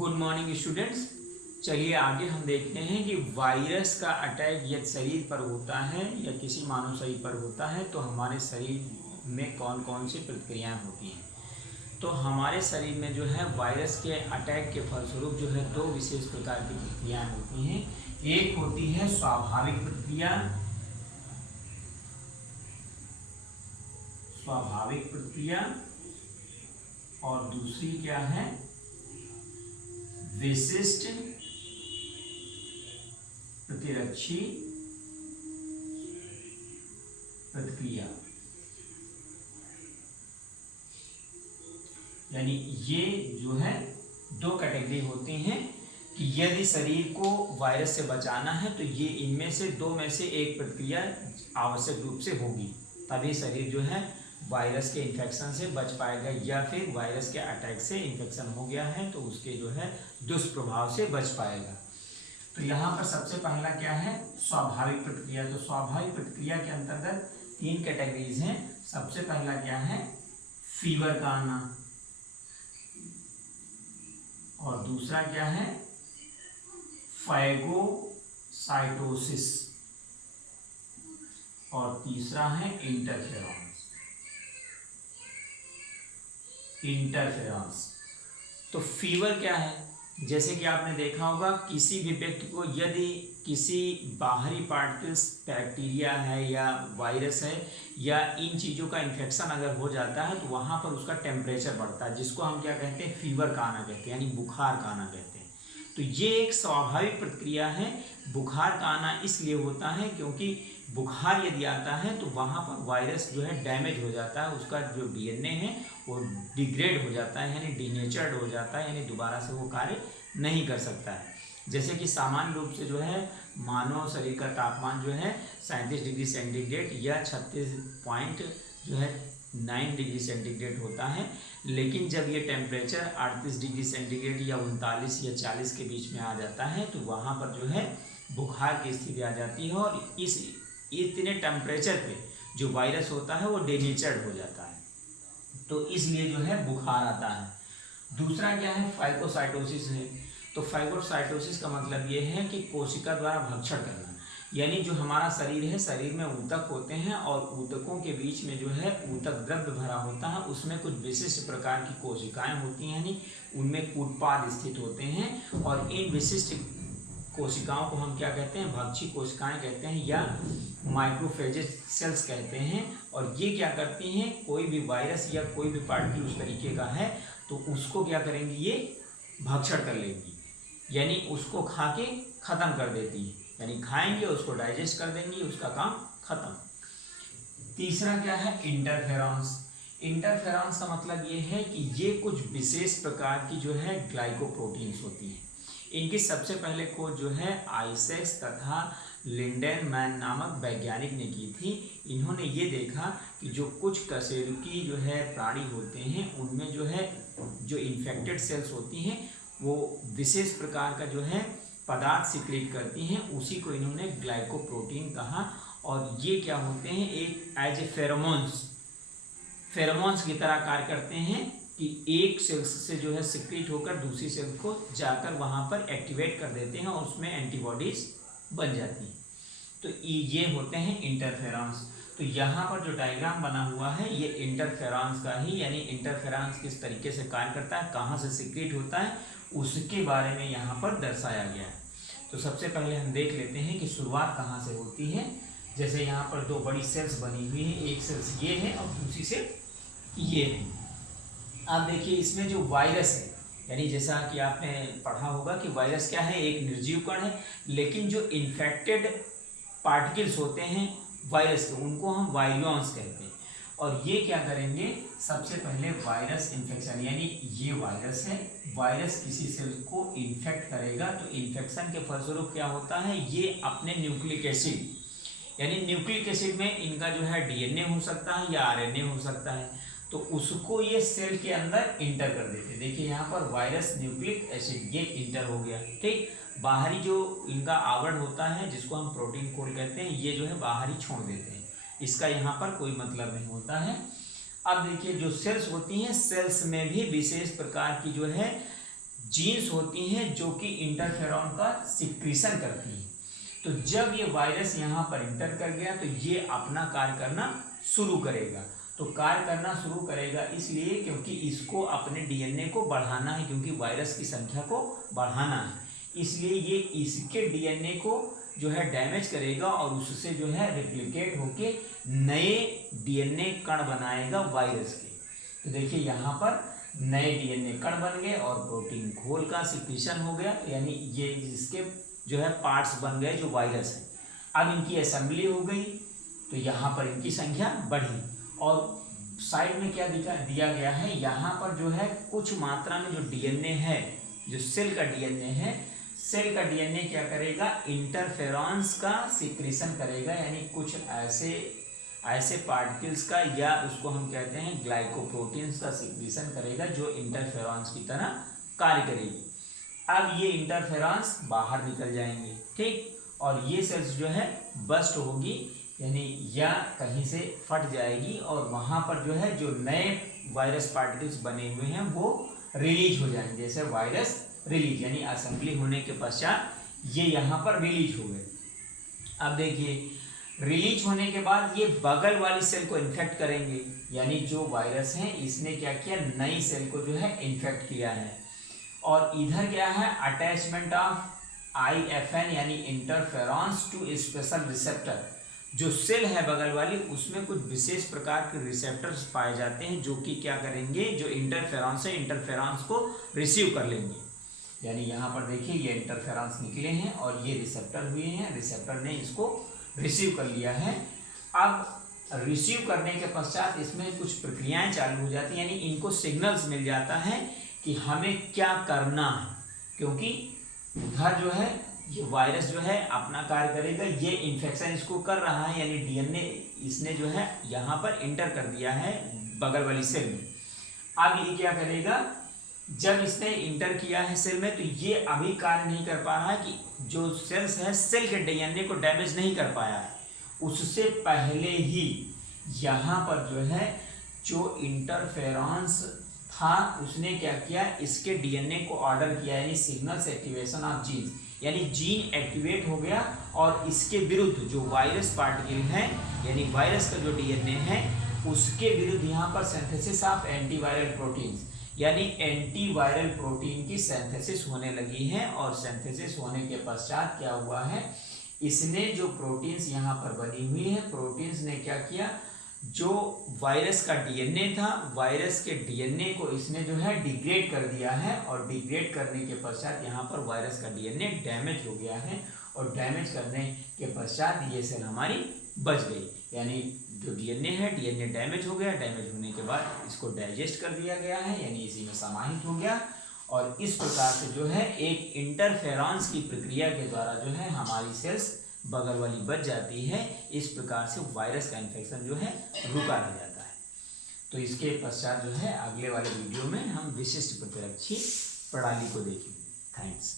Good morning students. चलिए आगे हम देखते हैं कि वायरस का अटैक यदि शरीर पर होता है या किसी मानव शरीर पर होता है तो हमारे शरीर में कौन कौन सी प्रतिक्रियाएं होती हैं। तो हमारे शरीर में जो है वायरस के अटैक के फलस्वरूप जो है दो विशेष प्रकार की प्रतिक्रियाएं होती हैं। एक होती है स्वाभाविक प्रतिक्रिया, और दूसरी क्या है, विशिष्ट प्रतिरक्षी प्रतिक्रिया। यानी ये जो है दो कैटेगरी होती हैं कि यदि शरीर को वायरस से बचाना है तो ये इनमें से दो में से एक प्रतिक्रिया आवश्यक रूप से होगी, तभी शरीर जो है वायरस के इन्फेक्शन से बच पाएगा, या फिर वायरस के अटैक से इन्फेक्शन हो गया है तो उसके जो है दुष्प्रभाव से बच पाएगा। तो यहाँ पर सबसे पहला क्या है, स्वाभाविक प्रतिक्रिया। तो स्वाभाविक प्रतिक्रिया के अंतर्गत तीन कैटेगरीज हैं। सबसे पहला क्या है, फीवर का आना, और दूसरा क्या है, फैगोसाइटोसिस, और तीसरा है इंटरफेरेंस। तो फीवर क्या है, जैसे कि आपने देखा होगा किसी भी व्यक्ति को यदि किसी बाहरी पार्टिकल्स, बैक्टीरिया है या वायरस है या इन चीज़ों का इन्फेक्शन अगर हो जाता है तो वहाँ पर उसका टेम्परेचर बढ़ता है, जिसको हम क्या कहते हैं, फीवर का आना कहते हैं, यानी बुखार का आना कहते हैं। तो ये एक स्वाभाविक प्रक्रिया है। बुखार का आना इसलिए होता है क्योंकि बुखार यदि आता है तो वहाँ पर वायरस जो है डैमेज हो जाता है, उसका जो डीएनए है वो डिग्रेड हो जाता है, यानी डीनेचर्ड हो जाता है, यानी दोबारा से वो कार्य नहीं कर सकता है। जैसे कि सामान्य रूप से जो है मानव शरीर का तापमान जो है 37 डिग्री सेंटीग्रेड या 36.9 डिग्री सेंटीग्रेड होता है, लेकिन जब ये टेम्परेचर 38 डिग्री सेंटीग्रेड या 39 या 40 के बीच में आ जाता है तो वहाँ पर जो है बुखार की स्थिति आ जाती है, और इस इतने टेम्परेचर पे जो वायरस होता है वो डेनेचर्ड हो जाता है, तो इसलिए जो है बुखार आता है। दूसरा क्या है, फाइगोसाइटोसिस है। तो फाइगोसाइटोसिस का मतलब ये है कि कोशिका द्वारा भक्षण करना, यानी जो हमारा शरीर है, शरीर में ऊतक होते हैं और ऊतकों के बीच में जो है ऊतक द्रव्य भरा होता है, उसमें कुछ विशिष्ट प्रकार की कोशिकाएं होती हैं, यानी उनमें कूटपाद स्थित होते हैं, और इन विशिष्ट कोशिकाओं को हम क्या कहते हैं, भक्षी कोशिकाएं कहते हैं या माइक्रोफेजेज सेल्स कहते हैं। और ये क्या करती हैं, कोई भी वायरस या कोई भी पार्टिकल उस तरीके का है तो उसको क्या करेंगी, ये भक्षण कर लेंगी, यानी उसको खा के खत्म कर देती है, यानी खाएंगे उसको डाइजेस्ट कर देंगी, उसका काम खत्म। तीसरा क्या है, इंटरफेरेंस। इंटरफेरेंस का मतलब ये है कि ये कुछ विशेष प्रकार की जो है ग्लाइकोप्रोटीन्स होती हैं। इनकी सबसे पहले खोज जो है आइजैक तथा लिंडेनमैन नामक वैज्ञानिक ने की थी। इन्होंने ये देखा कि जो कुछ कशेरुकी जो है प्राणी होते हैं उनमें जो है जो इन्फेक्टेड सेल्स होती हैं वो विशेष प्रकार का जो है पदार्थ सिक्रेट करती हैं, उसी को इन्होंने ग्लाइकोप्रोटीन कहा। और ये क्या होते हैं, एक एज ए फेरोमोन्स की तरह कार्य करते हैं कि एक सेल्स से जो है सिक्रेट होकर दूसरी सेल्स को जाकर वहाँ पर एक्टिवेट कर देते हैं और उसमें एंटीबॉडीज बन जाती हैं। तो ये होते हैं इंटरफेरेंस। तो यहाँ पर जो डायग्राम बना हुआ है ये इंटरफेरेंस का ही, यानी इंटरफेरेंस किस तरीके से कार्य करता है, कहाँ से सिक्रेट होता है, उसके बारे में यहाँ पर दर्शाया गया है। तो सबसे पहले हम देख लेते हैं कि शुरुआत कहाँ से होती है। जैसे यहाँ पर दो बड़ी सेल्स बनी हुई है, एक सेल्स ये है और दूसरी सेल्स ये है। अब देखिए इसमें जो वायरस है, यानी जैसा कि आपने पढ़ा होगा कि वायरस क्या है, एक निर्जीव कण है, लेकिन जो इन्फेक्टेड पार्टिकल्स होते हैं वायरस के उनको हम वायरियॉन्स कहते हैं। और ये क्या करेंगे, सबसे पहले वायरस इन्फेक्शन, यानी ये वायरस है, वायरस किसी सेल को इन्फेक्ट करेगा तो इन्फेक्शन के फलस्वरूप क्या होता है, ये अपने न्यूक्लिक एसिड, यानी न्यूक्लिक एसिड में इनका जो है डीएनए हो सकता है या आरएनए हो सकता है, तो उसको ये सेल के अंदर इंटर कर देते हैं। देखिए यहाँ पर वायरस न्यूक्लिक एसिड ये इंटर हो गया, ठीक। बाहरी जो इनका आवरण होता है जिसको हम प्रोटीन कोड कहते हैं, ये जो है बाहरी छोड़ देते हैं, इसका यहाँ पर कोई मतलब नहीं होता है। अब देखिए जो सेल्स होती हैं, सेल्स में भी विशेष प्रकार की जो है जीन्स होती हैं जो कि इंटरफेरॉन का सिक्रीशन करती हैं। तो जब ये वायरस यहाँ पर इंटर कर गया तो ये अपना कार्य करना शुरू करेगा। तो कार्य करना शुरू करेगा इसलिए क्योंकि इसको अपने डीएनए को बढ़ाना है, क्योंकि वायरस की संख्या को बढ़ाना है, इसलिए ये इसके डीएनए को जो है डैमेज करेगा और उससे जो है रेप्लिकेट होके नए डीएनए कण बनाएगा वायरस के। तो देखिए यहाँ पर नए डीएनए कण बन गए और प्रोटीन घोल का सिक्रीशन हो गया, यानी ये इसके जो है पार्ट्स बन गए जो वायरस है। अब इनकी असेंबली हो गई तो यहाँ पर इनकी संख्या बढ़ी और साइड में क्या दिया गया है, यहाँ पर जो है कुछ मात्रा में जो डीएनए है, जो सेल का डीएनए है, सेल का डीएनए क्या करेगा, इंटरफेरॉन्स का सिक्रीशन करेगा, यानी कुछ ऐसे पार्टिकल्स का, या उसको हम कहते हैं ग्लाइकोप्रोटीन्स का सिक्रीशन करेगा जो इंटरफेरॉन्स की तरह कार्य करेगी। अब ये इंटरफेरॉन्स बाहर निकल जाएंगे, ठीक, और ये सेल्स जो है बस्ट होगी, यानी या कहीं से फट जाएगी और वहाँ पर जो है जो नए वायरस पार्टिकल्स बने हुए हैं वो रिलीज हो जाएंगे, जैसे वायरस रिलीज, यानी असेंबली होने के पश्चात ये यहाँ पर रिलीज हो गए। अब देखिए रिलीज होने के बाद ये बगल वाली सेल को इन्फेक्ट करेंगे, यानी जो वायरस है इसने क्या किया, नई सेल को जो है इन्फेक्ट किया है। और इधर क्या है, अटैचमेंट ऑफ IFN यानी इंटरफेरॉन्स टू स्पेशल रिसेप्टर। जो सेल है बगल वाली उसमें कुछ विशेष प्रकार के रिसेप्टर्स पाए जाते हैं जो कि क्या करेंगे, जो इंटरफेरॉन्स है इंटरफेरॉन्स को रिसीव कर लेंगे। यानी यहाँ पर देखिए ये इंटरफेरॉन्स निकले हैं और ये रिसेप्टर हुए हैं, रिसेप्टर ने इसको रिसीव कर लिया है। अब रिसीव करने के पश्चात इसमें कुछ प्रक्रियाएं चालू हो जाती हैं, यानी इनको सिग्नल्स मिल जाता है कि हमें क्या करना है, क्योंकि उधर जो है ये वायरस जो है अपना कार्य करेगा, ये इन्फेक्शन इसको कर रहा है, यानी डीएनए इसने जो है यहाँ पर इंटर कर दिया है बगल वाली सेल में। अब ये क्या करेगा, जब इसने इंटर किया है सेल में तो ये अभी कार्य नहीं कर पा रहा है कि जो सेल्स है सेल के डीएनए को डैमेज नहीं कर पाया है, उससे पहले ही यहाँ पर जो है जो इंटरफेरॉन्स था उसने क्या किया, इसके डीएनए को ऑर्डर किया, यानी सिग्नल्स एक्टिवेशन ऑफ जीन, यानी जीन एक्टिवेट हो गया और इसके विरुद्ध जो वायरस पार्टिकल है, यानी वायरस का जो डीएनए है उसके विरुद्ध यहाँ पर सिंथेसिस ऑफ एंटीवायरल प्रोटीन्स, यानी एंटीवायरल प्रोटीन की सिंथेसिस होने लगी है। और सिंथेसिस होने के पश्चात क्या हुआ है, इसने जो प्रोटीन्स यहाँ पर बनी हुई है, प्रोटीन्स ने क्या किया, जो वायरस का डीएनए था, वायरस के डीएनए को इसने जो है डिग्रेड कर दिया है और डिग्रेड करने के पश्चात यहाँ पर वायरस का डीएनए डैमेज हो गया है और डैमेज करने के पश्चात ये सेल हमारी बच गई, यानी जो डीएनए है डीएनए डैमेज हो गया, डैमेज होने के बाद इसको डाइजेस्ट कर दिया गया है, यानी इसी में समाहित हो गया और इस प्रकार से जो है एक इंटरफेरॉन्स की प्रक्रिया के द्वारा जो है हमारी सेल्स बगल वाली बच जाती है। इस प्रकार से वायरस का इन्फेक्शन जो है रुका रह जाता है। तो इसके पश्चात जो है अगले वाले वीडियो में हम विशिष्ट प्रतिरक्षी प्रणाली को देखेंगे। थैंक्स।